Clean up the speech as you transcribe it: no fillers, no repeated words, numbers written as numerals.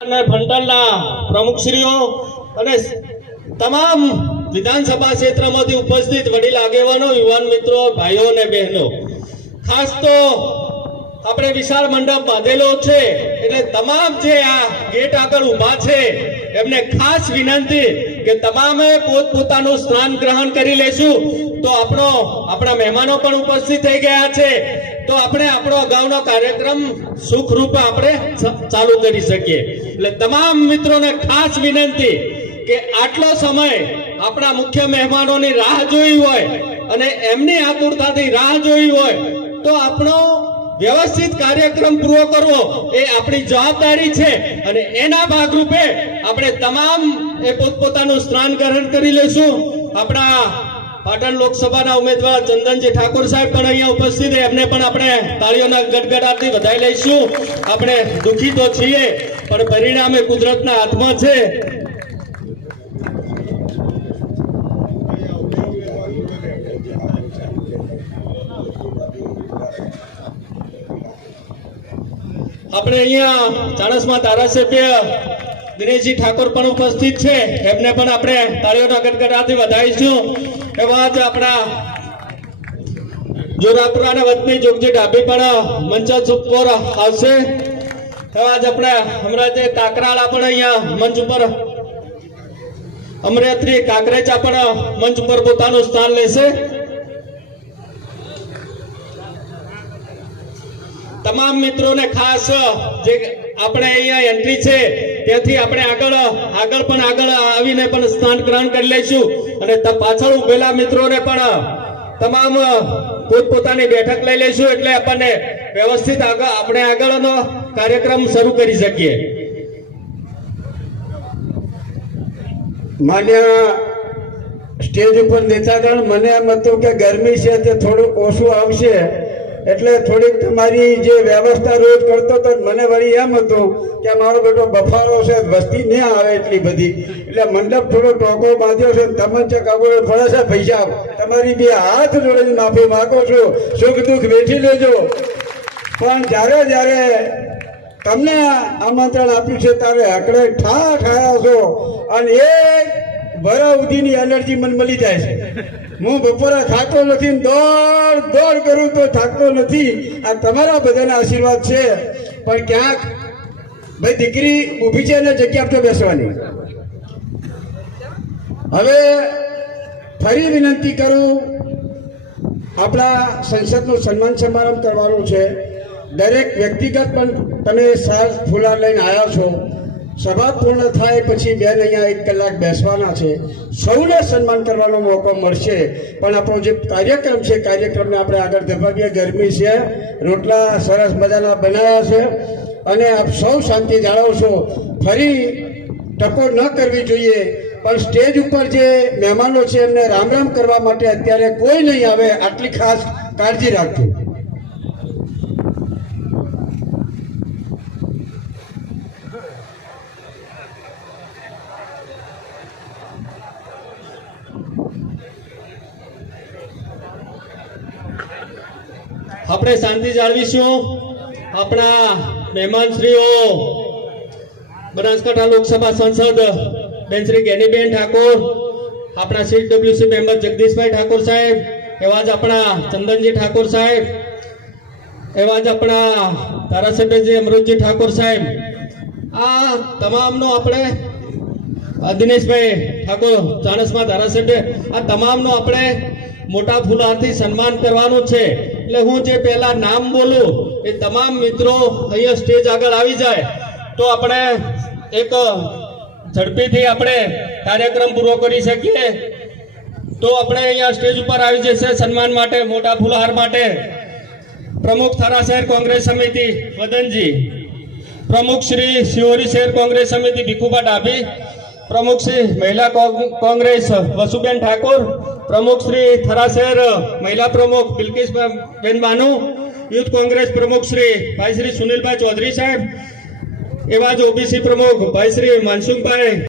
ભંટલના પ્રમુખશ્રીઓ અને તમામ વિધાનસભા ક્ષેત્રમાંથી ઉપસ્થિત વડીલ આગેવાનો, યુવાન મિત્રો, ભાઈઓ અને બહેનો, ખાસ તો આપણે વિશાળ મંડપ બાંધેલો છે એટલે તમામ જે આ ગેટ આગળ ઊભા છે એમને ખાસ વિનંતી કે તમામે પોતપોતાનું સ્થાન ગ્રહણ કરી લેશું તો આપણા મહેમાનો પણ ઉપસ્થિત થઈ ગયા છે તો આપણે આપણો અગાઉનો કાર્યક્રમ સુખરૂપે આપણે ચાલુ કરી શકીએ। એટલે તમામ મિત્રોને ખાસ વિનંતી કે આટલો સમય આપણા મુખ્ય મહેમાનોની રાહ જોઈ હોય અને એમની આતુરતાથી રાહ જોઈ હોય તો આપણો વ્યવસ્થિત કાર્યક્રમ પૂરો કરવો એ આપણી જવાબદારી છે અને એના ભાગરૂપે આપણે તમામ પોતપોતાનું સ્થાન ગ્રહણ કરી લઈશું। આપણા પાટણ લોકસભાના ઉમેદવાર ચંદનજી ઠાકોર સાહેબ પણ અહીંયા ઉપસ્થિત છે, એમને પણ આપણે તાળીઓના ગડગડાટથી વધાવી લઈશું। આપણે દુઃખી તો છીએ પણ પરિણામે કુદરતના હાથમાં છે। આપણે અહીંયા ચાણસ્મા ધારાસભ્ય દિનેશજી ઠાકોર પણ ઉપસ્થિત છે, એમને પણ આપણે તાળીઓના ગડગડાટથી વધાવીશું। એવા જ આપણા જોરાપુરાના વતની જોગજી ડાભી પણ મંચ ઉપર આવશે। એવા જ આપણે હમણાં જે કાકરાળા પણ અહીંયા મંચ ઉપર, અમરેત્રી કાકરેચા પણ મંચ ઉપર પોતાનું સ્થાન લેશે। તમામ મિત્રોને ખાસ જે આપણે અહીંયા એન્ટ્રી છે ત્યાંથી આપણે આગળ આવીને પણ સ્થાન ગ્રહણ કરી લઈશું અને પાછળ ઉભેલા મિત્રોને પણ તમામ પોતપોતાની બેઠક લઈ લઈશું એટલે આપણને વ્યવસ્થિત આપણે આગળનો કાર્યક્રમ શરૂ કરી શકીએ। માન્ય સ્ટેજ ઉપર નેતાગણ, મને એમ હતું કે ગરમી છે તે થોડુંક ઓછું આવશે એટલે થોડીક તમારી જે વ્યવસ્થા રોજ કરતો તો મને વળી એમ હતું કે મારો બેટો બફારો છે, વસ્તી નહીં આવે એટલી બધી, એટલે મંડપ થોડો ટોકો બાંધ્યો છે, તમને કાગળ પડે છે, પૈસા તમારી બે હાથ જોડીને માફી માગો છો, સુખ દુઃખ વેઠી લેજો। પણ જ્યારે તમને આમંત્રણ આપ્યું છે ત્યારે હકડે ઠાયા છો અને એક વરા સુધીની એલર્જી મને મળી જાય છે। હું બપોરે થાકતો નથી, દોડ કરું તો થાકતો નથી। આ તમારા બધાના આશીર્વાદ છે। પણ ક્યાંક ભાઈ દીકરી ઊભી છે ને જગ્યા પર બેસવાની। હવે ફરી વિનંતી કરું, આપણા સંસદનું સન્માન સમારંભ કરવાનું છે। દરેક વ્યક્તિગત પણ તમે સાજ ફુલાર લઈને આવ્યા છો। સભા પૂર્ણ થાય પછી બેન અહીંયા 1 કલાક બેસવાના છે, સૌને સન્માન કરવાનો મોકો મળશે। પણ આપણો જે કાર્યક્રમ છે કાર્યક્રમને આપણે આગળ ધપાવીએ। ગરમી છે, રોટલા સરસ મજાના બનાવ્યા છે અને આપ સૌ શાંતિ જાળવશો। ફરી ટકોર ન કરવી જોઈએ, પણ સ્ટેજ ઉપર જે મહેમાનો છે એમને રામ રામ કરવા માટે અત્યારે કોઈ નહીં આવે, આટલી ખાસ કાળજી રાખજો। આપણે શાંતિ જાળવીશું। આપણા મહેમાનશ્રીઓ બનાસકાંઠા લોકસભા સાંસદ બેન શ્રી ગેનીબેન ઠાકોર, આપણા CWC મેમ્બર જગદીશભાઈ ઠાકોર સાહેબ, એવા જ આપણા ચંદનજી ઠાકોર સાહેબ, એવા જ આપણા ધારાસભ્યજી અમૃતજી ઠાકોર સાહેબ, આ તમામનો આપણે દિનેશભાઈ ઠાકોર ચાણસ્મા ધારાસભ્ય, આ તમામનો આપણે મોટા ફુલહારથી સન્માન કરવાનું છે। એટલે હું જે પહેલા નામ બોલું એ તમામ મિત્રો અહીંયા સ્ટેજ આગળ આવી જાય તો આપણે એક ઝડપીથી આપણે કાર્યક્રમ પૂરો કરી શકીએ। તો આપણે અહીંયા સ્ટેજ ઉપર આવી જશે સન્માન માટે, મોટા ફુલહાર માટે પ્રમુખ થરા શહેર કોંગ્રેસ સમિતિ વદનજી, પ્રમુખ શ્રી શિહોરી શહેર કોંગ્રેસ સમિતિ ભીખુભા ડાભી, પ્રમુખ શ્રી મહિલા કોંગ્રેસ વસુબેન ઠાકોર, પ્રમુખ શ્રી થરા શહેર મહિલા પ્રમુખ બિલકિસબેન બાનુ, યુથ કોંગ્રેસ પ્રમુખ શ્રી ભાઈ શ્રી સુનિલભાઈ ચૌધરી સાહેબ, એવા જ OBC પ્રમુખ ભાઈ શ્રી મનસુખભાઈ